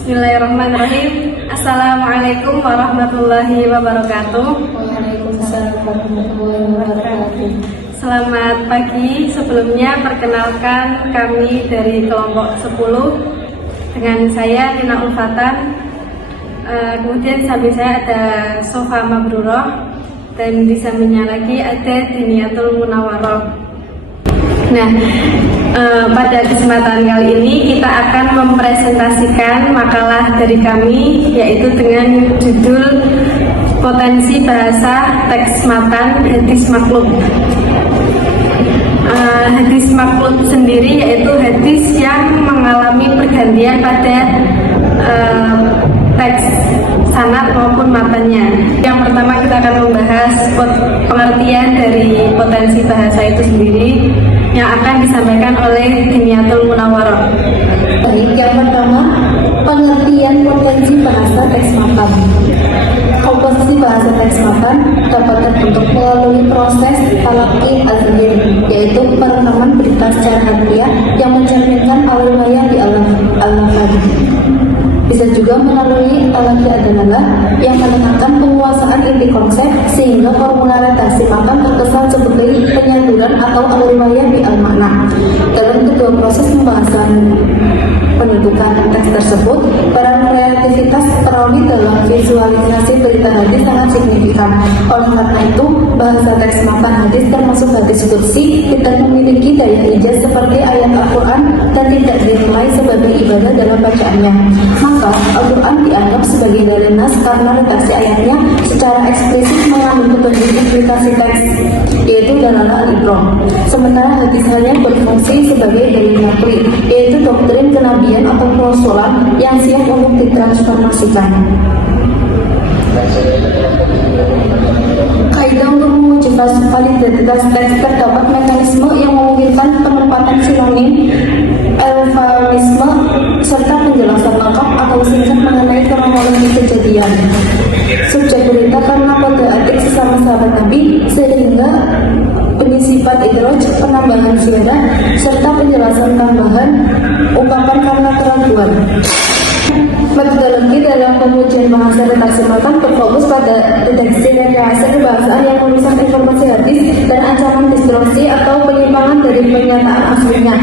Bismillahirrahmanirrahim. Assalamualaikum warahmatullahi wabarakatuh. Waalaikumsalam warahmatullahi wabarakatuh. Selamat pagi. Sebelumnya perkenalkan kami dari kelompok 10 dengan saya Nina Ulfatan. Kemudian samping saya ada Sofa Mabrurah dan di sampingnya lagi ada Diniatul Munawaroh. Nah, pada kesempatan kali ini kita akan mempresentasikan makalah dari kami, yaitu dengan judul Potensi Bahasa Teks Matan Hadis Maklub. Hadis maklub sendiri yaitu hadis yang mengalami pergantian pada teks sanad maupun matanya. Yang pertama kita akan membahas pengertian dari potensi bahasa itu sendiri yang akan disampaikan oleh Diniatul Munawaroh. Baik, yang pertama, pengertian potensi bahasa teks matan. Komposisi bahasa teks matan dapat terbentuk melalui proses talaqi az-zahir, yaitu perekaman berita secara harfiah yang mencerminkan al-riwayah di al-lafaz. Bisa juga melalui talaqi ad-dalalah yang menekankan penguasaan inti konsep sehingga formula redaksi matan terkesan sebagai penyanduran atau al-riwayah di al-makna. Dalam kedua proses pembahasan penentukan teks tersebut, peran kreativitas perawi dalam visualisasi berita hadis sangat signifikan. Oleh karena itu, bahasa teks matan hadis termasuk hadis qudsi tidak memiliki daya ijaz seperti ayat Al-Quran dan tidak dinilai sebagai ibadah dalam bacaannya. Maka Al-Quran dianggap sebagai dalil nas karena redaksi ayatnya secara eksplisit mengandung petunjuk implikasi teks, yaitu dalalah al-ibram. Sementara hadis hanya berfungsi sebagai dalil naqli, yaitu doktrin kenabian atau klausulan yang siap untuk ditransformasikan. Kaidah untuk menguji validitas teks terdapat mekanisme yang memungkinkan penempatan sinonim, eufemisme, serta penjelasan lengkap atau singkat mengenai kronologi kejadian. Subjek berita karena kode etik sesama sahabat Nabi, sehingga penyisipan idroj, penambahan ziyadah, serta penjelasan tambahan ungkapan karena keraguan. Metodologi dalam pengujian bahasa redaksi matan berfokus pada deteksi rekayasa kebahasaan yang merusak informasi hadis dan ancaman distorsi atau penyimpangan dari pernyataan aslinya.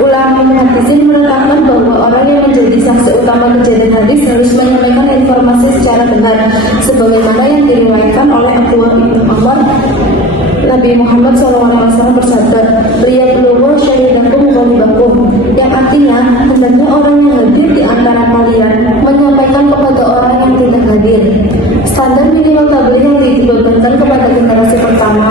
Ulama muhaddisin menetapkan bahwa orang yang menjadi saksi utama kejadian hadis harus menyampaikan informasi secara benar, sebagaimana yang diriwayatkan oleh Abdullah bin Umar. Nabi Muhammad SAW bersabda, "Liyabluwa syahidakum ghalibakum," yang artinya hendaknya orang yang hadir di antara kalian menyampaikan kepada orang yang tidak hadir. Standar minimal tabligh yang dibebankan kepada generasi pertama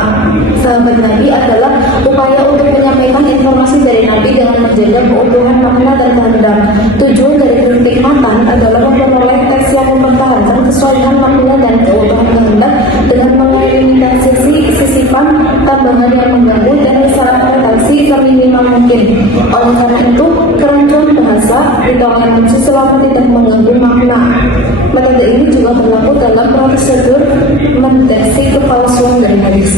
sahabat Nabi adalah upaya untuk menyampaikan informasi dari Nabi dengan menjaga keutuhan makna dan kehendak. Tujuan dari kritik matan adalah memperoleh teks yang mempertahankan kesesuaian makna dan keutuhan kehendak dengan mengeliminasi sisipan tambahan yang mengganggu dan kesalahan redaksi seminimal mungkin. Oleh karena itu, kerancuan bahasa ditoleransi selama tidak mengganggu makna. Metode ini juga berlaku dalam prosedur mendeteksi kepalsuan dari hadis.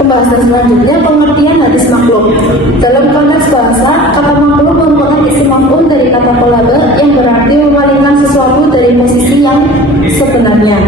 Pembahasan selanjutnya, pengertian hadis maklub. Dalam konteks bahasa, kata maklub merupakan isim maf'ul dari kata qolaba yang berarti memalingkan sesuatu dari posisi yang sebenarnya.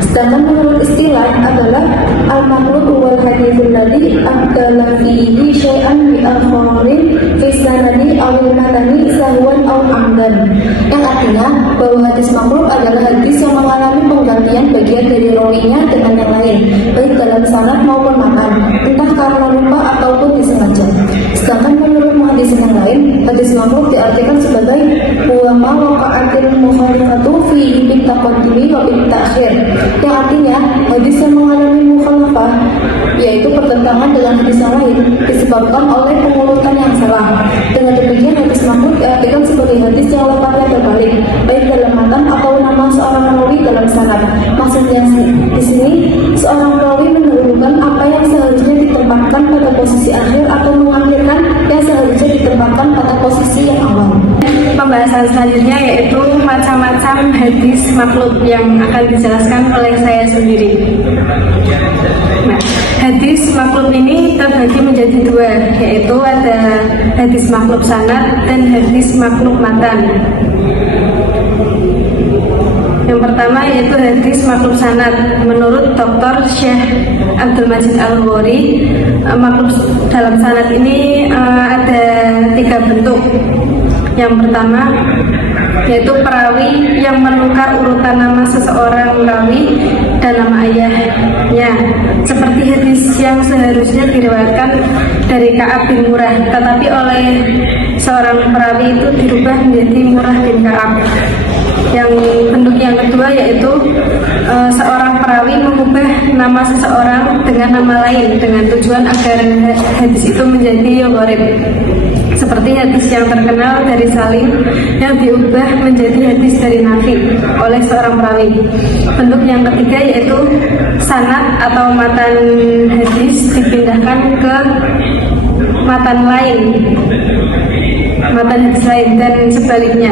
Sedangkan menurut istilah adalah al-maklub wal hadithul ladzi abdala fihi syai'an bi akharin fi sanadi aw matani sahwan aw amdan. Yang artinya bahwa hadis maklub adalah hadis yang mengalami penggantian bagian dari rawinya dengan yang lain, baik dalam sanad maupun matan, entah karena lupa ataupun disengaja. Sedangkan menurut muhaddisin yang lain, hadis maklub diartikan sebagai huwa ma waqa'atil mukhalifatu fi bi taqaddumi wa bi ta'khir, yang artinya hadis yang mengalami mukhalafah, yaitu pertentangan dengan hadis yang lain, disebabkan oleh pengurutan yang salah. Dengan demikian hadis maklub diartikan sebagai hadis yang lepasnya terbalik, baik dalam matan atau nama seorang rawi dalam sanad. Maksudnya di sini seorang rawi mendahulukan apa yang seharusnya ditempatkan pada posisi akhir atau mengakhirkan yang seharusnya ditempatkan pada posisi yang awal. Pembahasan selanjutnya yaitu macam-macam hadis maklub yang akan dijelaskan oleh saya sendiri. Nah, hadis maklub ini terbagi menjadi dua, yaitu ada hadis maklub sanad dan hadis maklub matan. Yang pertama yaitu hadis maklub sanad. Menurut Dr. Syekh Abdul Majid Al-Ghori, maklub dalam sanad ini ada 3 bentuk. Yang pertama yaitu perawi yang menukar urutan nama seseorang rawi dan nama ayahnya, seperti hadis yang seharusnya diriwayatkan dari Ka'ab bin Murrah, tetapi oleh seorang perawi itu dirubah menjadi Murrah bin Ka'ab. Yang bentuk yang kedua yaitu seorang perawi mengubah nama seseorang dengan nama lain dengan tujuan agar hadis itu menjadi gharib, seperti hadis yang terkenal dari Salim yang diubah menjadi hadis dari Nafi oleh seorang perawi. Bentuk yang ketiga yaitu sanad atau matan hadis dipindahkan ke matan lain, matan hadis lain, dan sebaliknya.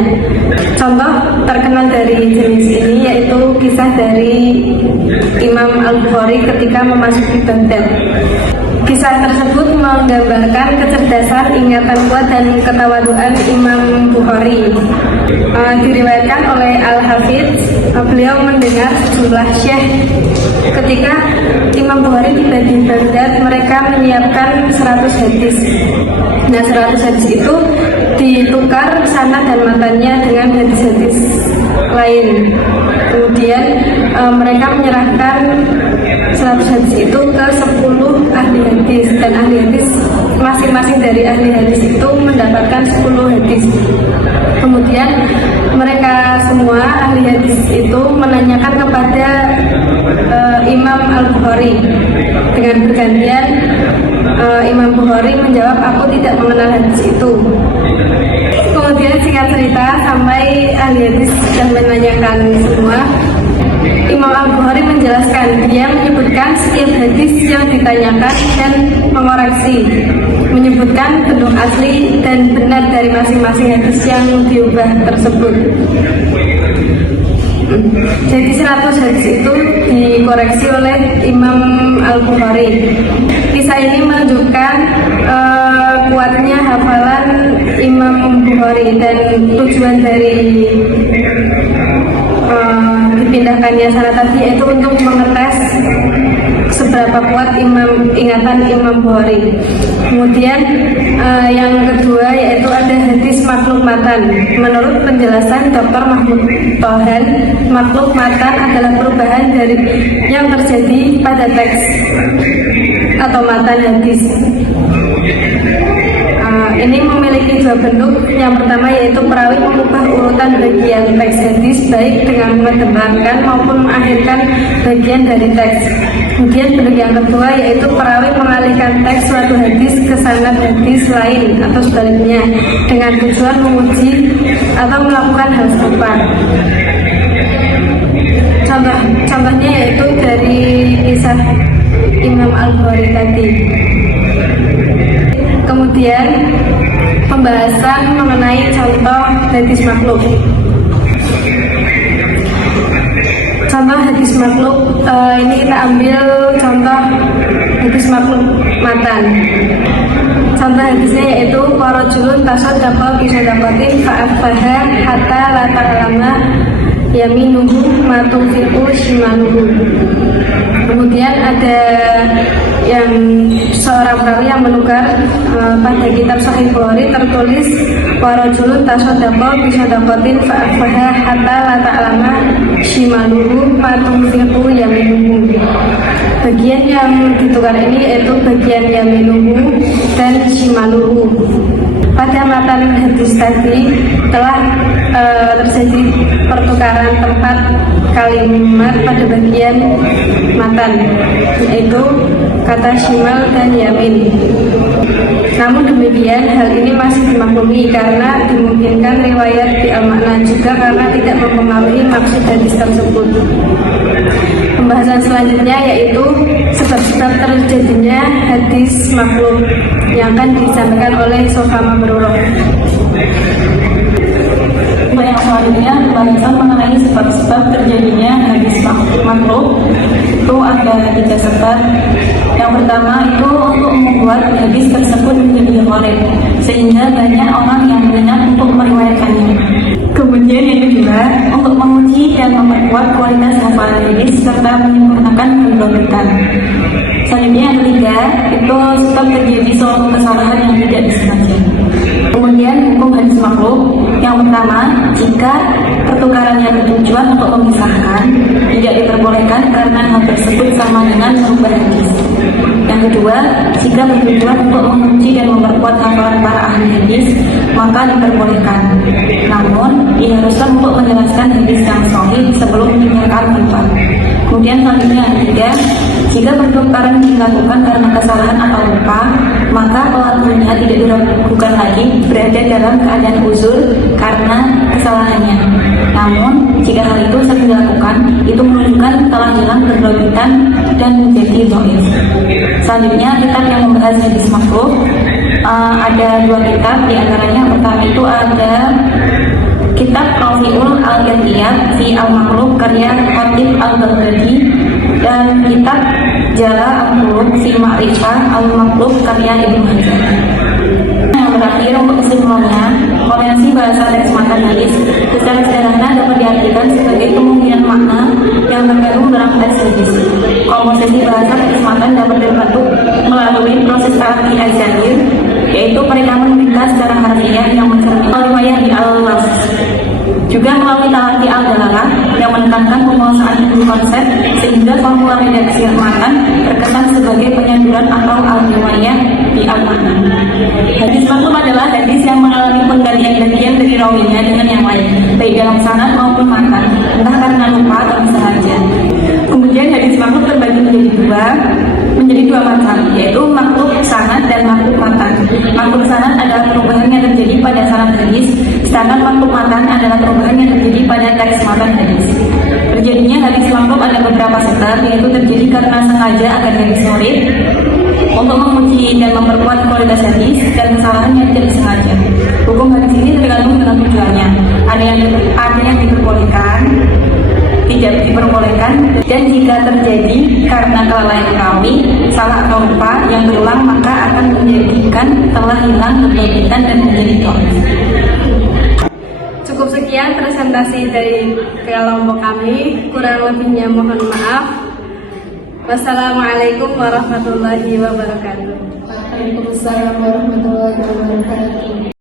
Contoh terkenal dari jenis ini yaitu kisah dari Imam Al-Bukhari ketika memasuki Baghdad. Kisah tersebut menggambarkan kecerdasan, ingatan kuat, dan ketawaduan Imam Bukhari. Diriwayatkan oleh Al-Hafidz, beliau mendengar sejumlah syekh ketika Imam Bukhari tiba di Baghdad, mereka menyiapkan 100 hadis. Nah, 100 hadis itu ditukar sanad dan matanya dengan hadis-hadis lain. Kemudian mereka menyerahkan 100 hadis itu ke 10 ahli hadis, dan ahli hadis masing-masing dari ahli hadis itu mendapatkan 10 hadis. Kemudian mereka semua ahli hadis itu menanyakan kepada Imam Al-Bukhari dengan bergantian. Imam Bukhari menjawab, "Aku tidak mengenal hadis itu." Kemudian singkat cerita sampai ahli hadis yang menanyakan semua, Imam Al-Bukhari menjelaskan, dia menyebutkan setiap hadis yang ditanyakan dan mengoreksi, menyebutkan bentuk asli dan benar dari masing-masing hadis yang diubah tersebut. Jadi 100 hadis itu dikoreksi oleh Imam Al-Bukhari. Kisah ini menunjukkan kuatnya hafalan Imam Bukhari dan tujuan dari dipindahkannya sanad tadi yaitu untuk mengetes seberapa kuat ingatan Imam Bukhari. Kemudian yang kedua yaitu ada hadis maklub matan. Menurut penjelasan Dr. Mahmud Tohan, maklub matan adalah perubahan dari yang terjadi pada teks atau matan hadis. Ini memiliki 2 bentuk. Yang pertama yaitu perawi mengubah urutan bagian teks hadis baik dengan mengedepankan maupun mengakhirkan bagian dari teks. Kemudian bentuk yang kedua yaitu perawi mengalihkan teks suatu hadis ke sanad hadis lain atau sebaliknya dengan tujuan menguji atau melakukan hal serupa. Contohnya yaitu dari kisah Imam Al-Bukhari tadi. Kemudian pembahasan mengenai contoh hadis maklub. Contoh hadis maklub, ini kita ambil contoh hadis maklub matan. Contoh hadisnya yaitu warajulun tasaddaqa bi sadaqatin fa'afaha hatta la ta'lama yaminuhu ma tunfiqu shimaluhu. Kemudian ada yang seorang perawi yang menukar pada kitab Sahih Bukhari tertulis warajulun tasaddaqa bi sadaqatin fa'afaha hatta la ta'lama shimaluhu ma tunfiqu yaminuhu. Bagian yang ditukar ini yaitu bagian yaminuhu dan shimaluhu. Pada matan hadis tadi telah terjadi pertukaran tempat kalimat pada bagian matan, yaitu kata shimal dan yamin. Namun demikian hal ini masih dimaklumi karena dimungkinkan riwayat diamakna juga karena tidak mempengaruhi maksud hadis tersebut. Pembahasan selanjutnya yaitu sebab-sebab terjadinya hadis maklub yang akan disampaikan oleh Sofa Mabrurah. Yang selanjutnya pembahasan mengenai sebab-sebab terjadinya hadis maklub itu ada 3 sebab. Yang pertama itu untuk membuat hadis tersebut menjadi gharib sehingga banyak orang yang minat untuk meriwayatkannya. Kemudian yang kedua memperkuat kualitas hafalan hadis serta menyempurnakan kedomitan. Selanjutnya yang ketiga, itu stop terjadi suatu kesalahan yang tidak disengaja. Kemudian hukum hadis makhluk. Yang pertama, jika pertukarannya bertujuan untuk memisahkan, tidak diperbolehkan karena hal tersebut sama dengan merubah hadis. Yang kedua, jika bertujuan untuk menguji dan memperkuat hafalan para ahli hadis, maka diperbolehkan. Namun, diharuskan untuk menjelaskan hadis yang sahih sebelum meninggalkan tempat. Kemudian selanjutnya yang ketiga, jika pertukaran dilakukan karena kesalahan atau lupa, maka pelakunya tidak diragukan lagi berada dalam keadaan uzur karena kesalahannya. Namun, jika hal itu sering dilakukan, itu menunjukkan telah hilang kedomitan dan menjadi dhaif. Selanjutnya, kitab yang membahas hadis makhluk, ada dua kitab, di antaranya yang pertama itu ada kitab Rafi'ul Al-Ghaziyah fi Al-Makhluk karya Khatib Al-Baghdadi dan kitab Jala Al-Qulub fi Ma'rifah Al-Makhluk karya Ibnu Hajar. Yang terakhir untuk kesimpulannya, kombinasi bahasa teks matan hadis secara sederhana dapat diartikan sebagai kemungkinan makna yang terkandung dalam teks hadis. Komposisi bahasa teks matan dapat dibentuk melalui proses arti azahir, yaitu perekaman ringkas secara harfiah yang mencerminkan riwayat di al-lafz. Juga melalui talaki al-dalalah yang menekankan penguasaan ilmu konsep sehingga formula redaksi matan terkesan sebagai penyanduran atau al-riwayah di al-matan. Hadis makhluk adalah hadis yang mengalami penggantian bagian dari rawinya dengan yang lain, baik dalam sanad maupun matan, entah karena lupa atau disengaja. Kemudian hadis makhluk terbagi menjadi dua macam, yaitu makhluk sanad dan makhluk matan. Makhluk sanad adalah perubahan yang terjadi pada sanad hadis, sedangkan makhluk matan adalah perubahan yang terjadi pada teks matan hadis. Terjadinya hadis makhluk ada beberapa sebab, yaitu terjadi karena sengaja agar hadis murid untuk menguji dan memperkuat kualitas hadis dan kesalahan yang tidak disengaja. Hukum hadis ini tergantung dengan tujuannya. Ada yang diperbolehkan, tidak diperbolehkan, dan jika terjadi karena kelalaian perawi, salah atau lupa yang berulang, maka akan menjadikan telah hilang kedomitan dan menjadi dhaif. Cukup sekian presentasi dari kelompok kami, kurang lebihnya mohon maaf. Wassalamualaikum warahmatullahi wabarakatuh. Waalaikumsalam warahmatullahi wabarakatuh.